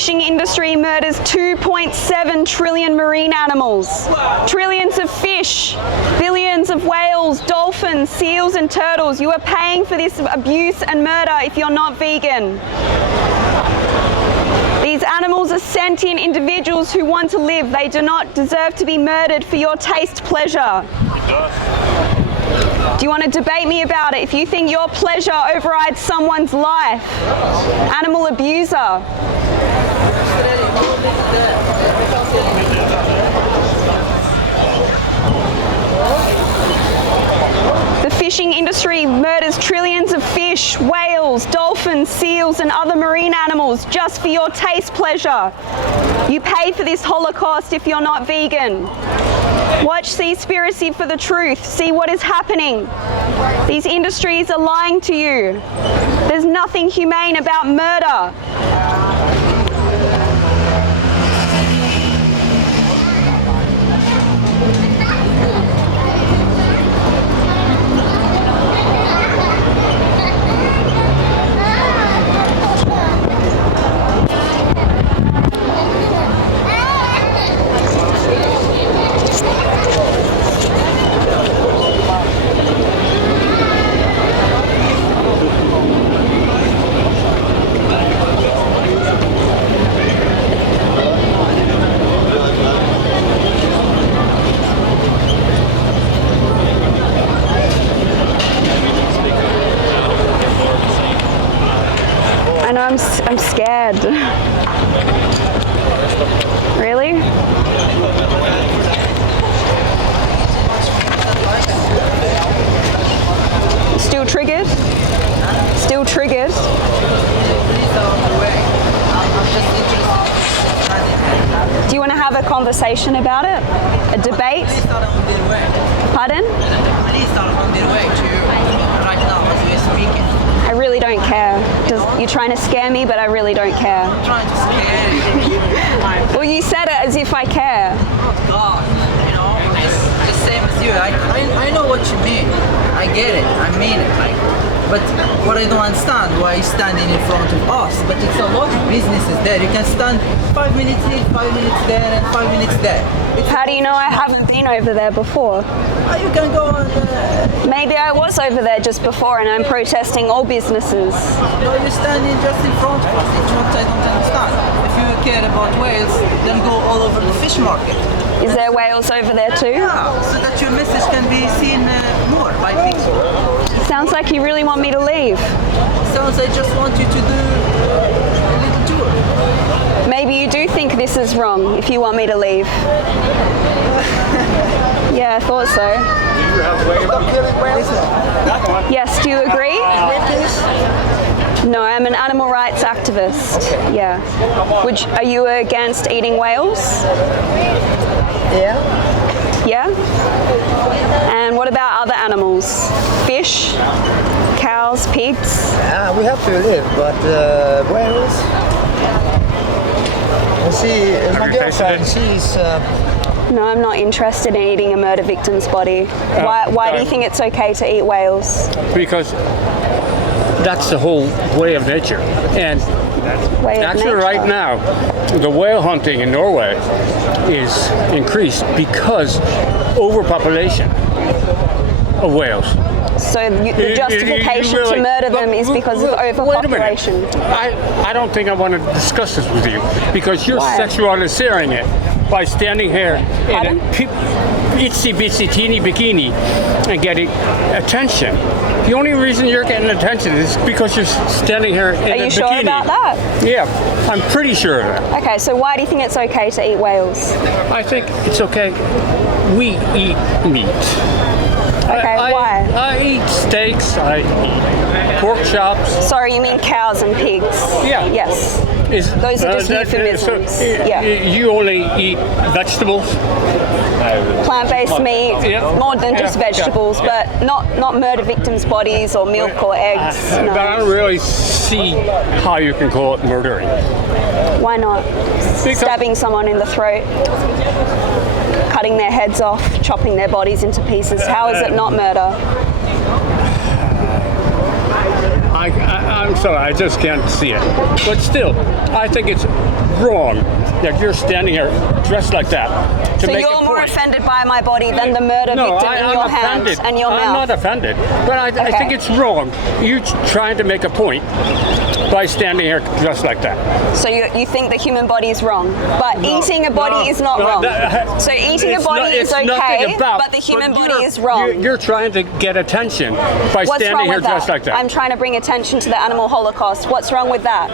fishing industry murders 2.7 trillion marine animals, trillions of fish, billions of whales, dolphins, seals and turtles. You are paying for this abuse and murder if you're not vegan. These animals are sentient individuals who want to live. They do not deserve to be murdered for your taste pleasure. Do you want to debate me about it? If you think your pleasure overrides someone's life, animal abuser. The fishing industry murders trillions of fish, whales, dolphins, seals and other marine animals just for your taste pleasure. You pay for this Holocaust if you're not vegan. Watch Seaspiracy for the truth. See what is happening. These industries are lying to you. There's nothing humane about murder. I know, I'm scared. Really? Still triggered? Still triggered? Do you want to have a conversation about it? A debate? Pardon? The police are on their way to right now as we're speaking. I really don't care. You're trying to scare me, but I really don't care. I'm trying to scare you. Well, you said it as if I care. Oh God, you know, it's the same as you. I know what you mean. I get it. I mean it. But what I don't understand, why you're standing in front of us? But it's a lot of businesses there. You can stand 5 minutes here, 5 minutes there, and 5 minutes there. How do you know I haven't been over there before? You can go on. Maybe I was over there just before and I'm protesting all businesses. No, you're standing just in front of us. It's what I don't understand. If you care about whales, then go all over the fish market. Is there whales over there too? Yeah, so that your message can be seen more by people. Sounds like you really want me to leave. Sounds I just want you to do a little tour. Maybe you do think this is wrong if you want me to leave. Yeah, I thought so. Yes, do you agree? No, I'm an animal rights activist. Okay. Yeah. Are you against eating whales? Yeah. Yeah? And what about other animals? Fish? Cows? Pigs? Yeah, we have to live, but whales. You see, my girlfriend, she's. No, I'm not interested in eating a murder victim's body. Why do you think it's okay to eat whales? Because that's the whole way of nature. And actually right now, the whale hunting in Norway is increased because overpopulation of whales. So the justification to murder them is because of overpopulation. I don't think I want to discuss this with you because you're sexualizing it by standing here in a itsy bitsy teeny bikini and getting attention. The only reason you're getting attention is because you're standing here in a bikini. Are you sure about that? Yeah, I'm pretty sure of that. Okay, so why do you think it's okay to eat whales? I think it's okay. We eat meat. Okay, why? I eat steaks, I eat pork chops. Sorry, you mean cows and pigs? Yeah. Yes. Those are just euphemisms. Yeah. You only eat vegetables? Plant-based meat, more than just vegetables, but not murder victims' bodies or milk or eggs. No. But I don't really see how you can call it murdering. Why not? Stabbing someone in the throat, cutting their heads off, chopping their bodies into pieces. How is it not murder? I'm so I just can't see it. But still, I think it's wrong that you're standing here dressed like that to So make you're a more point. offended by my body than the murder victim in your hand offended. and your I'm mouth? not offended, but I think it's wrong. You're trying to make a point by standing here just like that. So you think the human body is wrong, but eating a body is not wrong. So eating a body is okay, but the human body is wrong. You're trying to get attention by What's standing wrong here with that? just like that. I'm trying to bring attention to the animal holocaust. What's wrong with that?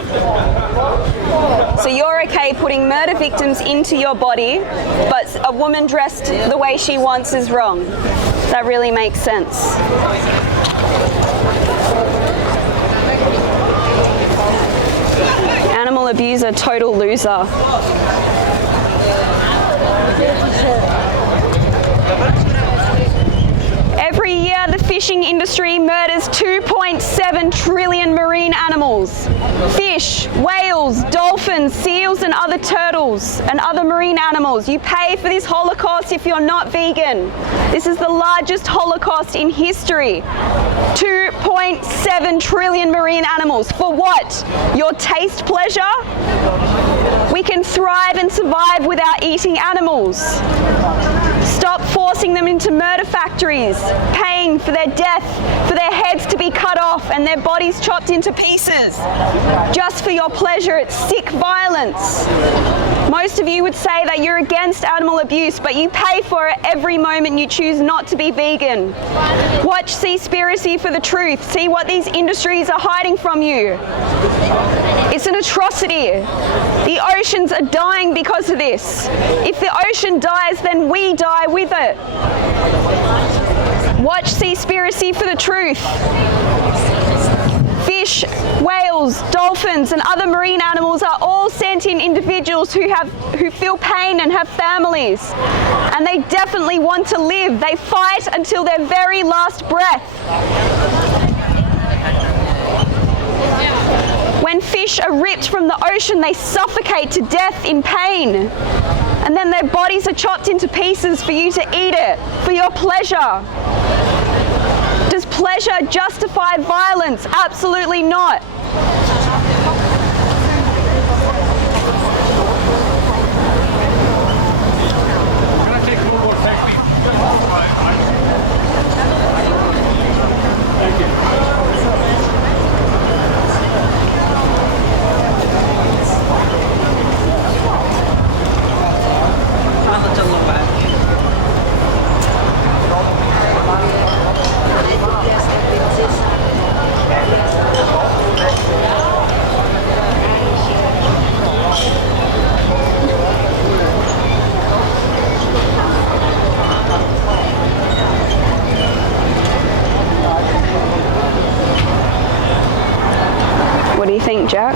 So you're okay putting murder victims into your body, but a woman dressed the way she wants is wrong. That really makes sense. Animal abuser, total loser. Every year, the fishing industry murders 2.7 trillion marine animals. Fish, whales, dolphins, seals, and other turtles and other marine animals. You pay for this holocaust if you're not vegan. This is the largest holocaust in history. 2.7 trillion marine animals. For what? Your taste pleasure? We can thrive and survive without eating animals. Stop forcing them into murder factories, paying for their death, for their heads to be cut off and their bodies chopped into pieces. Just for your pleasure, it's sick violence. Most of you would say that you're against animal abuse, but you pay for it every moment you choose not to be vegan. Watch Seaspiracy for the truth. See what these industries are hiding from you. It's an atrocity. The oceans are dying because of this. If the ocean dies, then we die with it. Watch Seaspiracy for the truth. Fish, whales, dolphins, and other marine animals are all sentient individuals who feel pain and have families. And they definitely want to live. They fight until their very last breath. When fish are ripped from the ocean, they suffocate to death in pain. And then their bodies are chopped into pieces for you to eat it, for your pleasure. Does pleasure justify violence? Absolutely not. Can I take one more technique? Thank you. What do you think, Jack?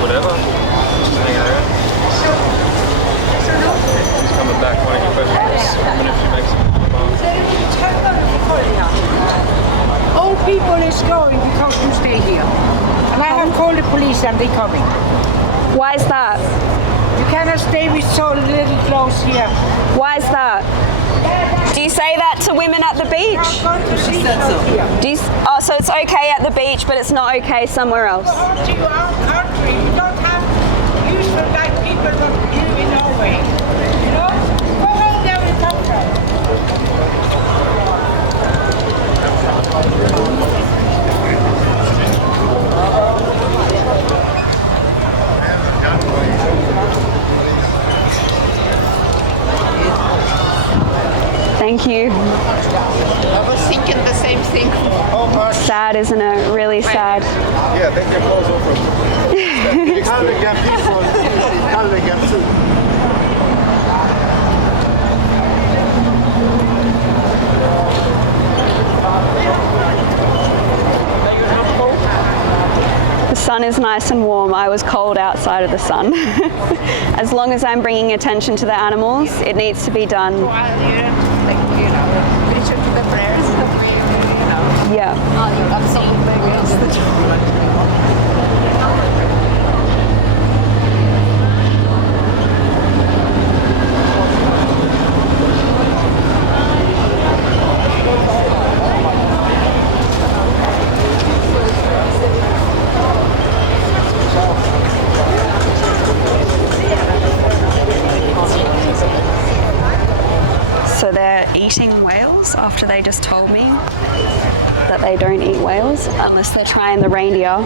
Whatever. Just hanging around. She's coming back wanting to questions. Even if she makes All people is going because you stay here. And I have called the police and they're coming. Why is that? You cannot stay with so little clothes here. Why is that? Do you say that to women at the beach? I'm going to see said so. Oh, so it's okay at the beach, but it's not okay somewhere else. Go to your own country. You don't have useful like people that live in Norway. You know? Go home there and come from. Thank you. I was thinking the same thing. Sad, isn't it? Really sad. Yeah, take your clothes off. The sun is nice and warm. I was cold outside of the sun. As long as I'm bringing attention to the animals, it needs to be done. While you know, listen to the prayers that we, you know. Yeah. Absolutely against the eating whales after they just told me that they don't eat whales unless they're trying the reindeer.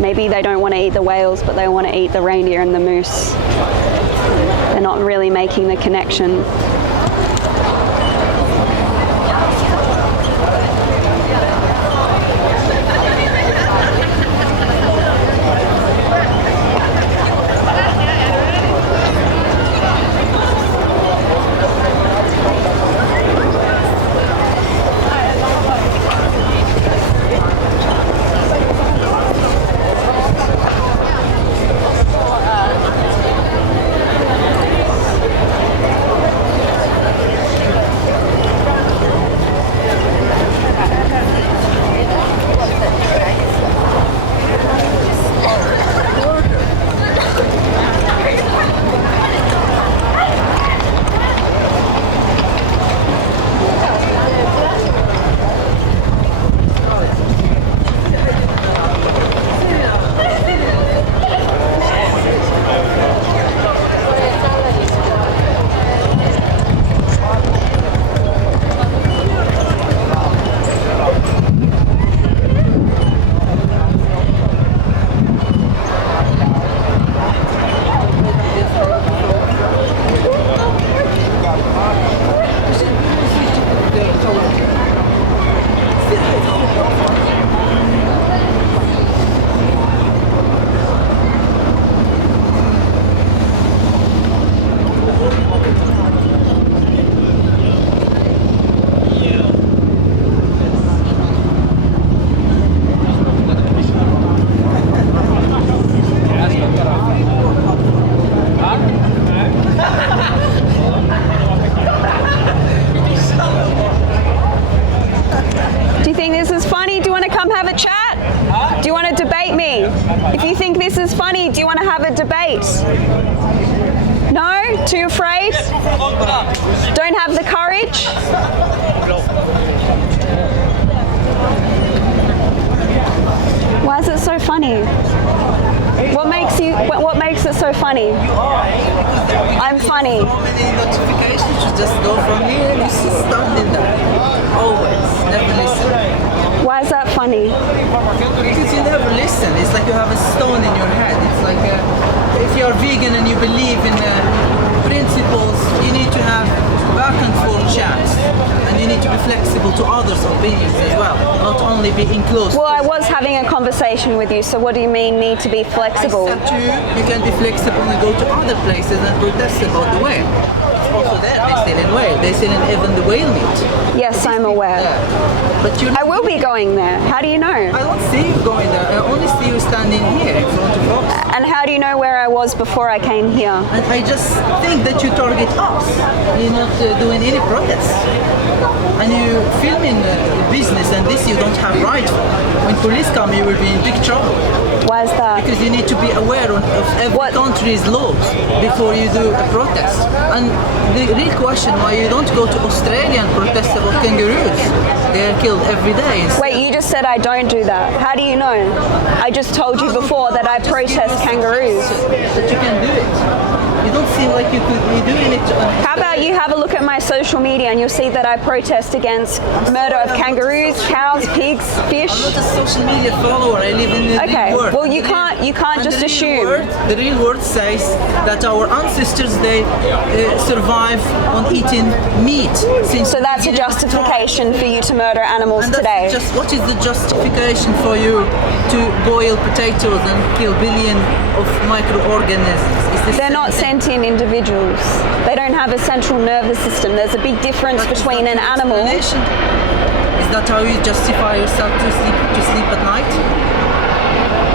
Maybe they don't want to eat the whales, but they want to eat the reindeer and the moose. They're not really making the connection. If you think this is funny, do you want to have a debate? No? Too afraid? Don't have the courage? Why is it so funny? What makes it so funny? I'm funny. So many notifications, you just go from here and you sit standing there. Always. Never listen. Why is that funny? Because you never listen. It's like you have a stone in your head. It's like if you're vegan and you believe in principles, you need to have back and forth chats. And you need to be flexible to others' opinions as well. Not only be enclosed. Well, I was having a conversation with you, so what do you mean need to be flexible? I said to you, you can be flexible and go to other places and protest about the whale. Also there, they still in whale. They still in even the whale meat. Yes, I'm aware. But I will be going there. How do you know? I don't see you going there. I only see you standing here in front of us. And how do you know where I was before I came here? And I just think that you target us. You're not doing any protests. And you filming business, and this you don't have right for. When police come, you will be in big trouble. Why is that? Because you need to be aware of every country's laws before you do a protest. And the real question why you don't go to Australia and protest about kangaroos. They are killed every day. Wait, you just said I don't do that. How do you know? I just told you before that I protest kangaroos. That you can do it. You don't seem like you could be doing it. How about you have a look at my social media and you'll see that I protest against murder of kangaroos, cows, pigs, fish. I'm not a social media follower. I live in the real world. Well, you can't just assume. The real world says that our ancestors they survive on eating meat. So that's a justification for you to murder animals today. What is the justification for you to boil potatoes and kill billions of microorganisms? They're not sentient individuals. They don't have a central nervous system. There's a big difference between an animal. Is that how you justify yourself to sleep at night?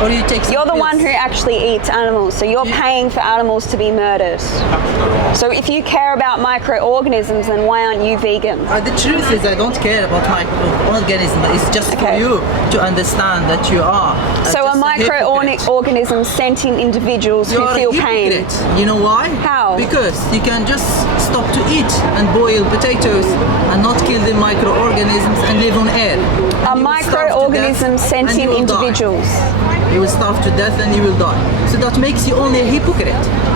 Or you take You're the one who actually eats animals, so you're paying for animals to be murdered. So if you care about microorganisms, then why aren't you vegan? The truth is I don't care about microorganisms. It's just for you to understand that you are. So are microorganisms sentient individuals who feel pain? You know why? How? Because you can just stop to eat and boil potatoes and not kill the microorganisms and live on air. Are microorganisms sentient individuals? You will starve to death and you will die. So that makes you only a hypocrite.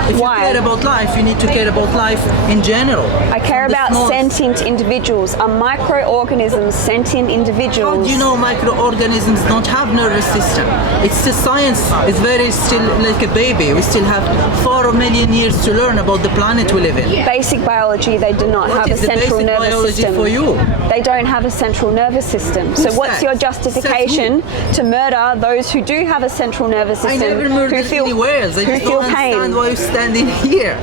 If Why? you care about life, you need to care about life in general. I care about sentient individuals. Are microorganisms sentient individuals? How do you know microorganisms don't have nervous system? It's the science is very still like a baby. We still have 4 million years to learn about the planet we live in. Basic biology, they do not have a is the central basic nervous biology system. for you? They don't have a central nervous system. So Who what's said? your justification to murder those who do have a central nervous I system, never who murdered feel, any whales. I who just feel don't understand pain? why you're standing here.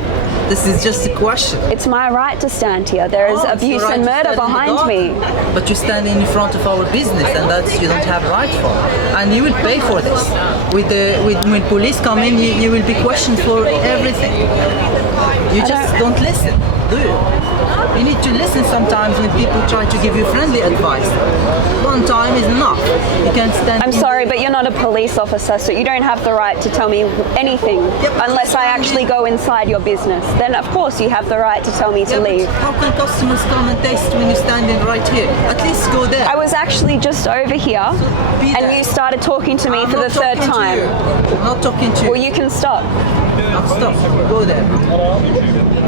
This is just a question. It's my right to stand here. There is Oh, it's abuse your right and to murder stand in the behind dark. me. But you're standing in front of our business, and that's you don't have right for. And you will pay for this. When police come in, you will be questioned for everything. You just don't listen, do you? You need to listen sometimes when people try to give you friendly advice. One time is enough. You can't stand. I'm sorry, but you're not a police officer, so you don't have the right to tell me anything unless I actually go inside your business. Then, of course, you have the right to tell me to Yeah, but leave. how can customers come and taste when you're standing right here? At least go there. I was actually just over here, Be and there. you started talking to me I'm for the not third talking to time. you. I'm not talking to you. Well, you can stop, Now stop. Go there.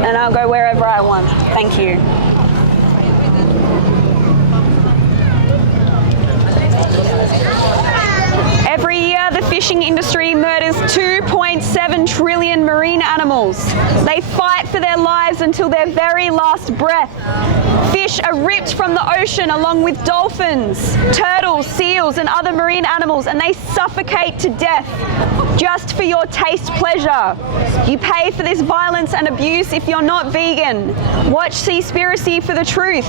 and I'll go wherever I want. Thank you. Every year, the fishing industry murders 2.7 trillion marine animals. They fight for their lives until their very last breath. Fish are ripped from the ocean along with dolphins, turtles, seals, and other marine animals, and they suffocate to death just for your taste pleasure. You pay for this violence and abuse if you're not vegan. Watch Seaspiracy for the truth.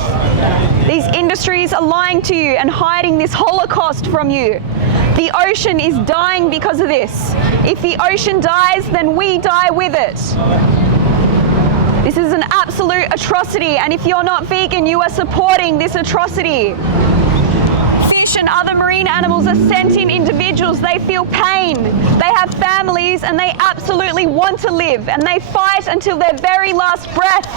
These industries are lying to you and hiding this Holocaust from you. The ocean is dying because of this. If the ocean dies, then we die with it. This is an absolute atrocity, and if you're not vegan, you are supporting this atrocity. Fish and other marine animals are sentient individuals. They feel pain. They have families, and they absolutely want to live, and they fight until their very last breath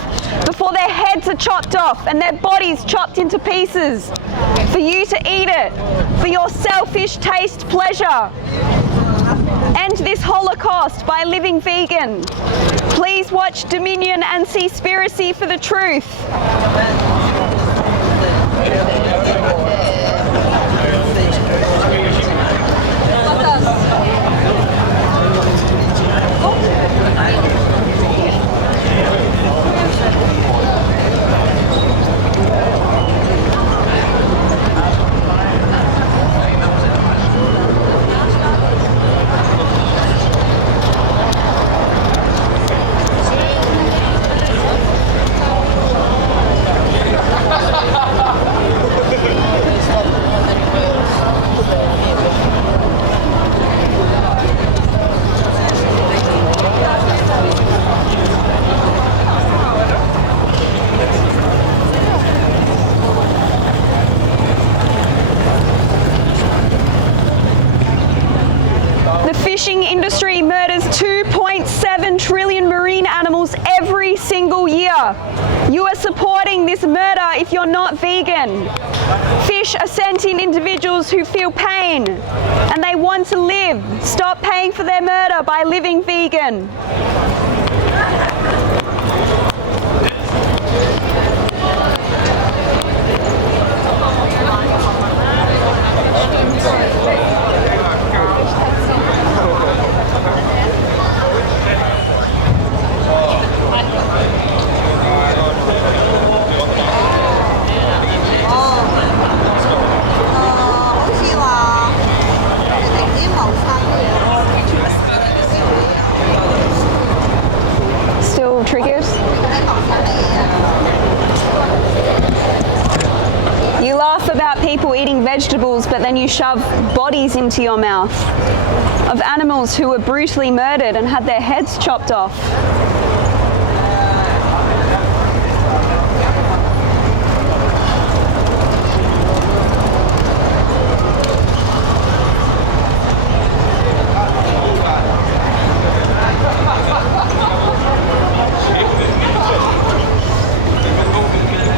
before their heads are chopped off and their bodies chopped into pieces for you to eat it, for your selfish taste pleasure. End this Holocaust by living vegan. Please watch Dominion and Seaspiracy for the truth. The fishing industry murders 2.7 trillion marine animals every single year. You are supporting this murder if you're not vegan. Fish are sentient individuals who feel pain and they want to live. Stop paying for their murder by living vegan. Still triggered? You laugh about people eating vegetables, but then you shove bodies into your mouth of animals who were brutally murdered and had their heads chopped off.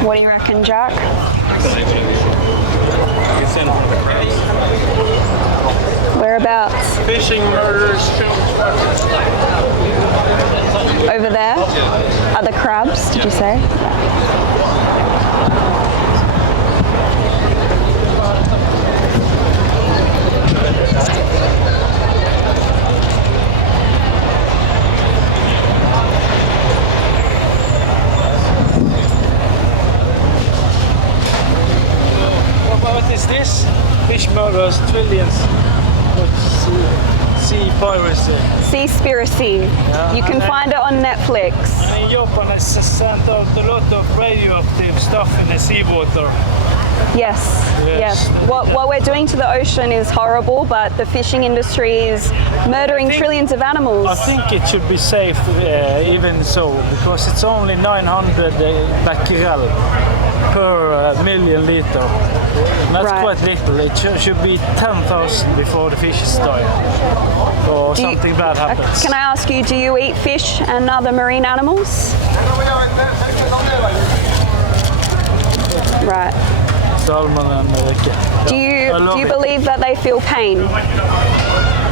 What do you reckon, Jack? It's Whereabouts? Fishing, murders, Over there? Are the crabs, did you say? What is this? Fish murders, trillions. Sea piracy. SEASPIRACY. You can find it on Netflix. And in Japan, they sent out a lot of radioactive stuff in the seawater. Yes, yes. What we're doing to the ocean is horrible, but the fishing industry is murdering trillions of animals. I think it should be safe even so, because it's only 900 becquerel per million liter. And that's Right. quite little. It should be 10,000 before the fishes die, or Do you- something bad happens. Can I ask you, do you eat fish and other marine animals? Right. Salmon and Do you believe that they feel pain?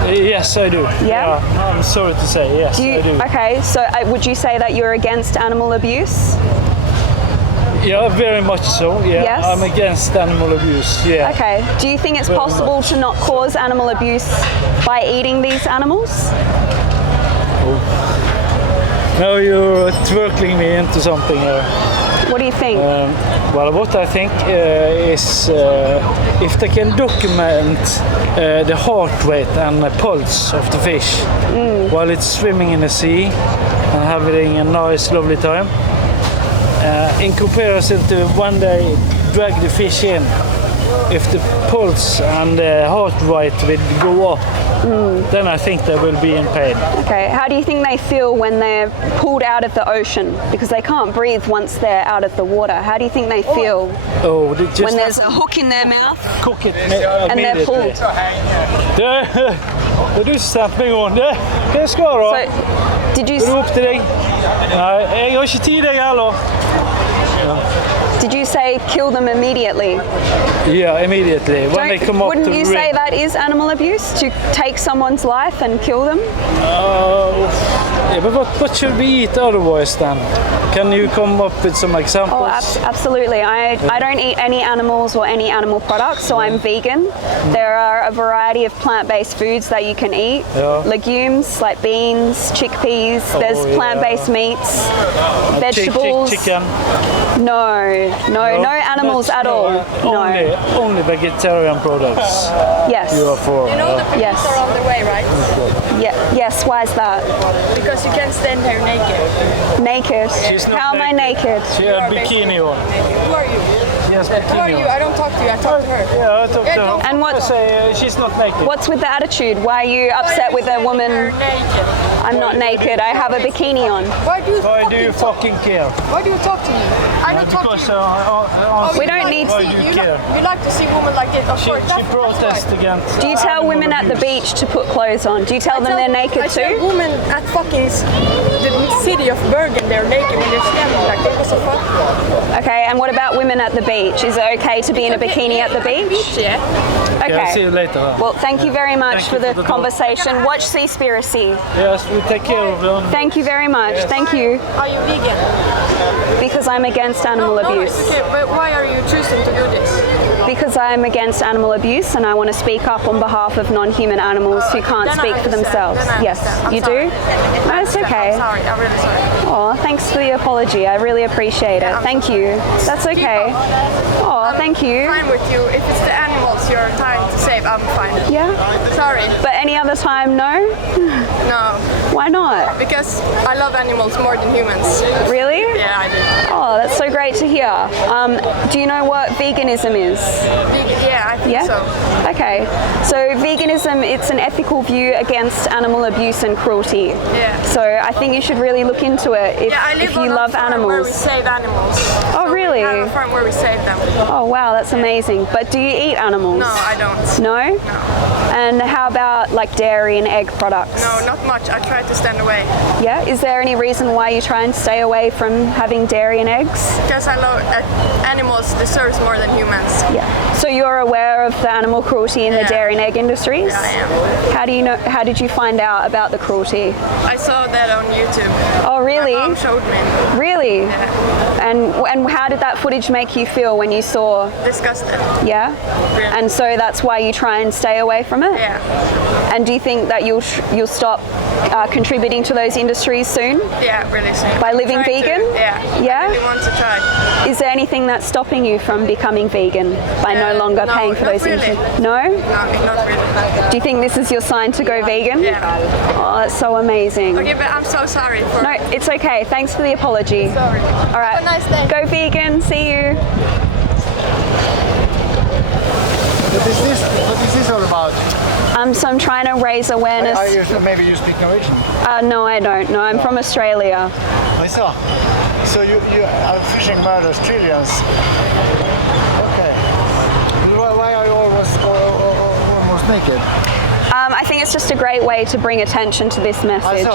Yes, I do. Yeah? I'm sorry to say, yes, I do. Okay, so would you say that you're against animal abuse? Yeah, very much so. Yeah, Yes? I'm against animal abuse. Yeah. Okay. Do you think it's Very possible much. to not cause animal abuse by eating these animals? Now you're twirling me into something here. What do you think? Well, what I think is if they can document the heart rate and the pulse of the fish while it's swimming in the sea and having a nice, lovely time, in comparison to when they drag the fish in, if the pulse and the heart rate will go up, then I think they will be in pain. Okay. How do you think they feel when they're pulled out of the ocean? Because they can't breathe once they're out of the water. How do you think they feel Oh, they just when there's a hook in their mouth cook it and they're immediately. pulled? Det du satt meg on. Hva skal du da? So, did you Rop til deg. Nei, jeg har ikke tid deg heller. did you say kill them immediately? Yeah, immediately. When they come up Wouldn't to you say that is animal abuse to take someone's life and kill them? Yeah, but what should we eat otherwise then? Can you come up with some examples? Oh, absolutely. I don't eat any animals or any animal products, so I'm vegan. There are a variety of plant-based foods that you can eat. Yeah. Legumes like beans, chickpeas. There's yeah. plant-based meats, vegetables. Chicken. No animals at all. No. Only vegetarian products Yes. you are for. You know the police Yes. are on the way, right? Yes. Why is that? Because you can't stand here naked. Naked. She's not How am I naked? She had bikini on. Who are you? She has Who are bikini you? on. I don't talk to you. I talk to her. Yeah, I talked to her. And what- I say she's not naked. What's with the attitude? Why are you upset with a woman? Naked. I'm not naked. I have a bikini on. Why do you Why do you fucking fucking care? Why do you talk to me? I don't talk to Because you. We don't need- Why do you care? You like to see women like this, of She course. That's protests why. against. Do you tell animal women at the abuse. beach to put clothes on? Do you tell them they're naked I tell too? women at fucking the city of Bergen, they're naked when they're standing like that. What the fuck? Okay, and what about women at the beach? Is it okay to be in a bikini at the beach? Yeah. Okay, I'll see you later. Well, thank you very much Thank for you the for the conversation. Watch SEASPIRACY. Yes, we take care of them. Thank you very much. Thank you. Are you vegan? Because I'm against animal No, abuse. it's okay, but why are you choosing to do this? Because I'm against animal abuse and I want to speak up on behalf of non-human animals who can't Then I speak for understand. themselves. Then I Yes, understand. I'm you sorry. do? No, it's okay. I'm sorry, I'm really sorry. Oh, thanks for the apology. I really appreciate it. Thank you. That's okay. Oh, thank you. I'm fine with you. If it's the animals you're trying to save, I'm fine. Yeah? Sorry. But any other time, no? No. Why not? Because I love animals more than humans. Really? Yeah, I do. Oh, that's so great to hear. Do you know what veganism is? Yeah, I think Yeah? so. Okay. So veganism, it's an ethical view against animal abuse and cruelty. Yeah. So I think you should really look into it if, Yeah, I live if you on love a farm where we animals. save animals. Oh, So really? We have a farm where we save them. Oh, wow, that's amazing. But do you eat animals? No, I don't. No? And how about like dairy and egg products? No, not much. I try to stand away. Yeah? Is there any reason why you try and stay away from having dairy and eggs? Because I know animals deserve more than humans. Yeah. So you're aware of the animal cruelty in the Yeah. dairy and egg industries? Yeah, I am. How do you know? How did you find out about the cruelty? I saw that on YouTube. Oh, really? My mom showed me. Really? Yeah. And how did that footage make you feel when you saw? Disgusted. Yeah. Really? And so that's why you try and stay away from it. Yeah. And do you think that you'll stop contributing to those industries soon? Yeah, really soon. By living Try to, vegan? Yeah. Yeah? I really want to try. Is there anything that's stopping you from becoming vegan by no longer no, paying for not those really. industries? No? No, not really. Do you think this is your sign to go vegan? Yeah. Oh, that's so amazing. Okay, but I'm so sorry for. No, it's okay. Thanks for the apology. Sorry. All right. Have a nice day. Go vegan. See you. What is this all about? So I'm trying to raise awareness. Maybe you speak Norwegian? No, I don't. No, I'm from Australia. I saw. So you are fishing murders trillions. Okay. Why are you almost naked? I think it's just a great way to bring attention to this message.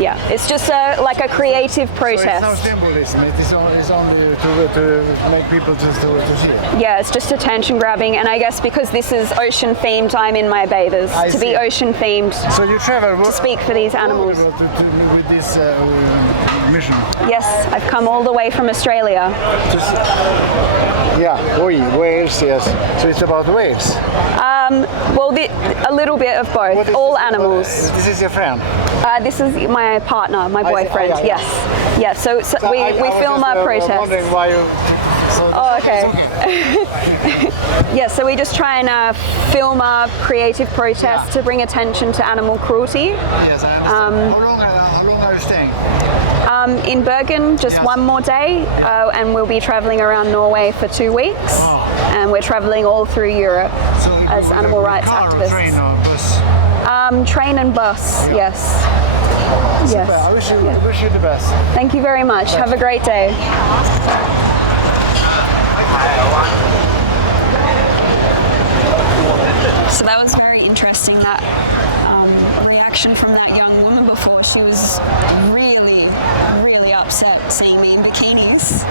Yeah, it's just like a creative protest. So it's no symbolism. It is only to make people to see it. Yeah, it's just attention grabbing, and I guess because this is ocean themed, I'm in my bathers to be ocean themed. So you travel to speak for these animals. with this mission. Yes, I've come all the way from Australia. Whales, yes. So it's about whales. Well, a little bit of both. All animals. This is your friend. This is my partner, my boyfriend. yeah. Yes. Yeah. So we film our protests. Wondering why you. Oh, okay. Yeah, so we just try and film our creative protests to bring attention to animal cruelty. Yes, I understand. How long are you staying? In Bergen, just one more day, and we'll be traveling around Norway for 2 weeks. And we're traveling all through Europe as animal rights activists. Train or bus? Train and bus, yes. Yes. I wish you the best. Thank you very much. Have a great day. So that was very interesting, that reaction from that young woman before. She was really, really upset seeing me in bikinis.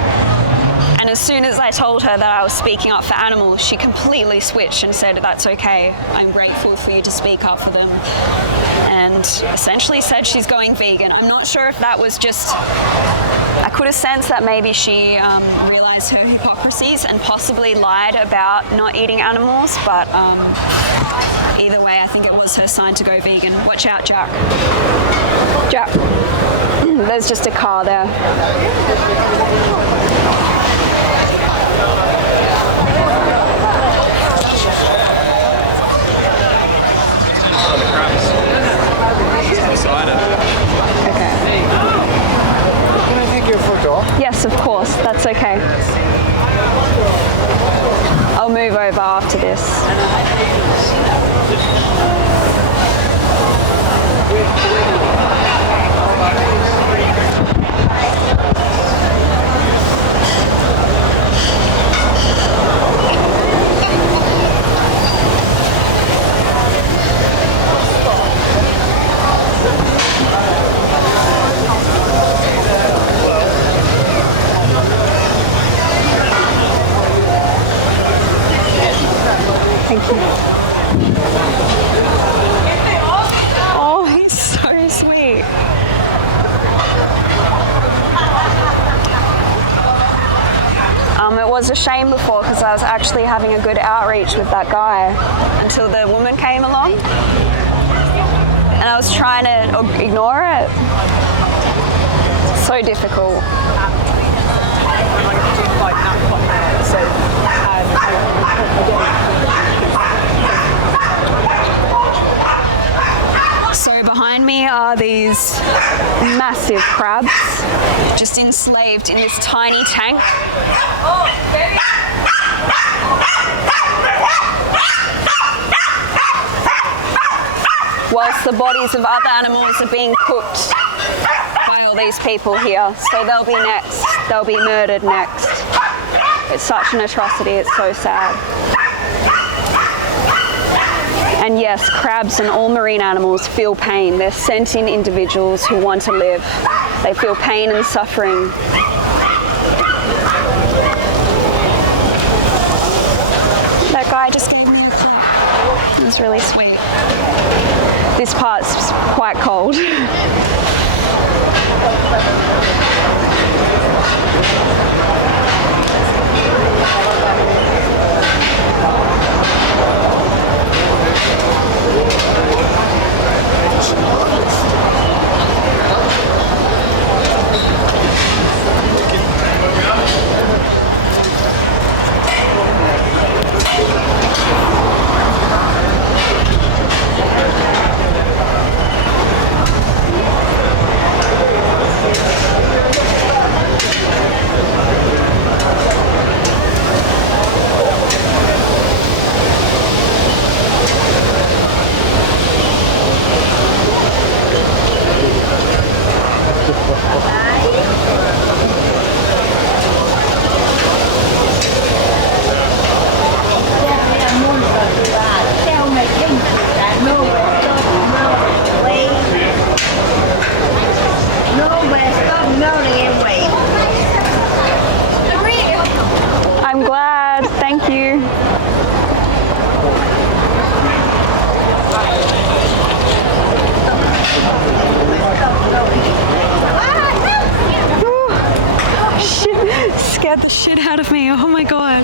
And as soon as I told her that I was speaking up for animals, she completely switched and said, "That's okay. I'm grateful for you to speak up for them." And essentially said she's going vegan. I'm not sure if that was just, I could have sensed that maybe she realized her hypocrisies and possibly lied about not eating animals, but either way, I think it was her sign to go vegan. Watch out, Jack. Jack. There's just a car there. Okay. Can I take your photo? Yes, of course. That's okay. I'll move over after this. Thank you. Oh, he's so sweet. It was a shame before because I was actually having a good outreach with that guy until the woman came along. And I was trying to ignore it. So difficult. So behind me are these massive crabs just enslaved in this tiny tank. Whilst the bodies of other animals are being cooked by all these people here. So they'll be next, they'll be murdered next. It's such an atrocity, it's so sad. And yes, crabs and all marine animals feel pain. They're sentient individuals who want to live. They feel pain and suffering. That guy just gave me a clap. It was really sweet. This part's quite cold. I'm glad, thank you. Ooh, shit, scared the shit out of me, oh my god.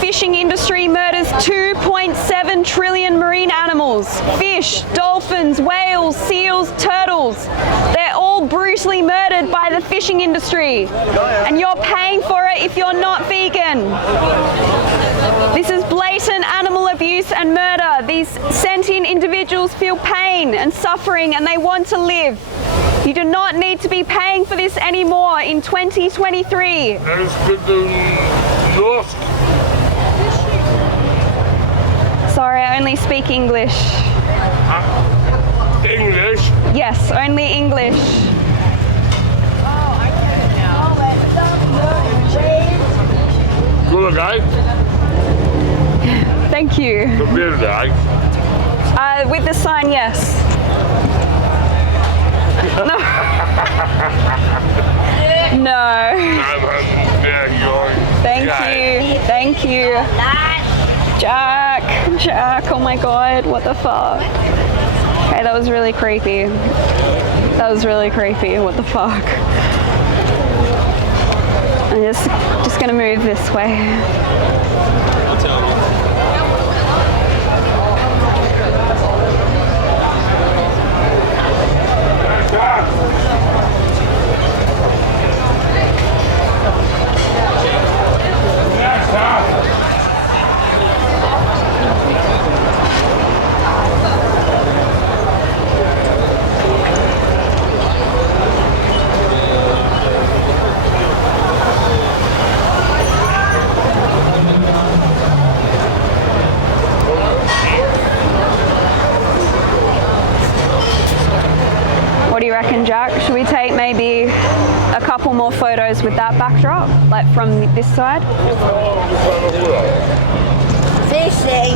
Fishing industry murders 2.7 trillion marine animals. Fish, dolphins, whales, seals, turtles. They're all brutally murdered by the fishing industry. And you're paying for it if you're not vegan. This is blatant animal abuse and murder. These sentient individuals feel pain and suffering and they want to live. You do not need to be paying for this anymore in 2023. Sorry, I only speak English. English? Yes, only English. Good guy? Thank you. Good guy? With the sign, yes. No. No. Thank you. Thank you. Jack, oh my god, what the fuck? Okay, that was really creepy. That was really creepy, what the fuck? I'm just gonna move this way. What do you reckon, Jack? Should we take maybe a couple more photos with that backdrop, like from this side? Fishing